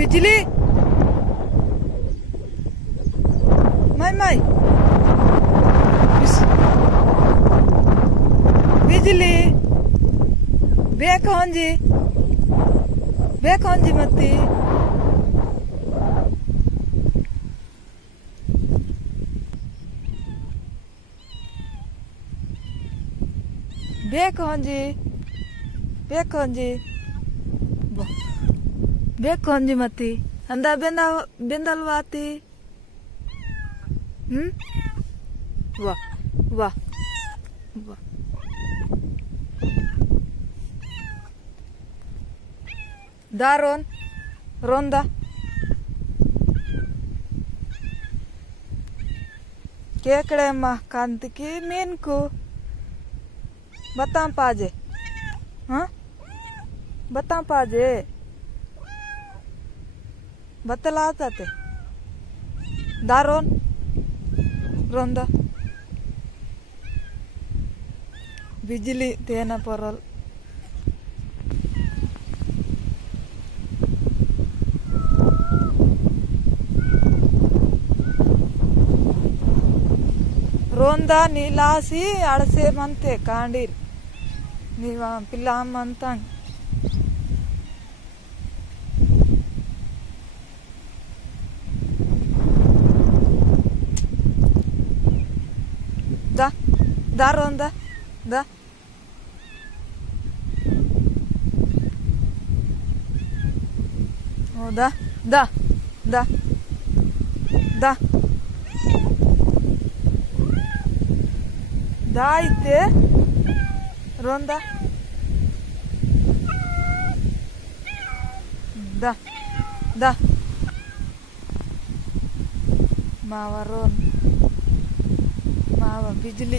बिजली माई माई बिजली ಬೇಕು ಅಂಜಿ ಮತ್ತಿ ಬೇಕು ಅಂಜಿ ಮತ್ತಿ ಅಂದ ಬೆಂದಲ್ವಾತಿ ವಾ ವಾ ವಾ Daron, ronda. Kekle mah kantiki minku. Batam paje. Hah? Batam paje. Batalata te. Daron, ronda. Bijli tena porol. रोंदा नीलासी अड़से मनते कांडीर नीवा पिल्ला मनतांग दा रोंदा दा ओ दा दा दा दा Daite ronda da mawa ron mawa bijli